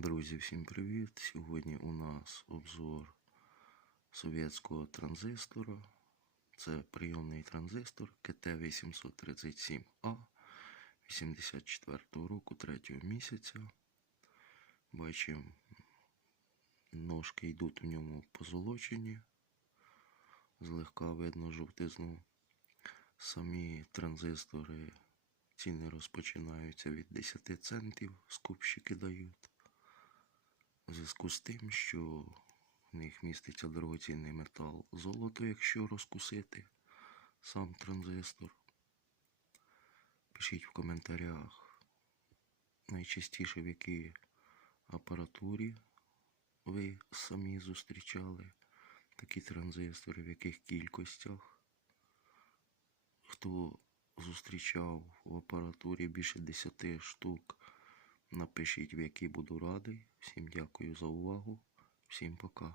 Друзі, всім привіт! Сьогодні у нас обзор совєтського транзистора. Це прийомний транзистор КТ-837А 84 року 3 місяця. Бачимо, ножки йдуть у ньому позолочені. Злегка видно жовтизну. Самі транзистори ціни розпочинаються від 10 центів, скупщики дають. У зв'язку з тим, що в них міститься дорогоцінний метал золото, якщо розкусити сам транзистор. Пишіть в коментарях найчастіше в якій апаратурі ви самі зустрічали такі транзистори, в яких кількостях. Хто зустрічав в апаратурі більше 10 штук, напишіть, в якій буду радий. Всім дякую за увагу. Всім пока.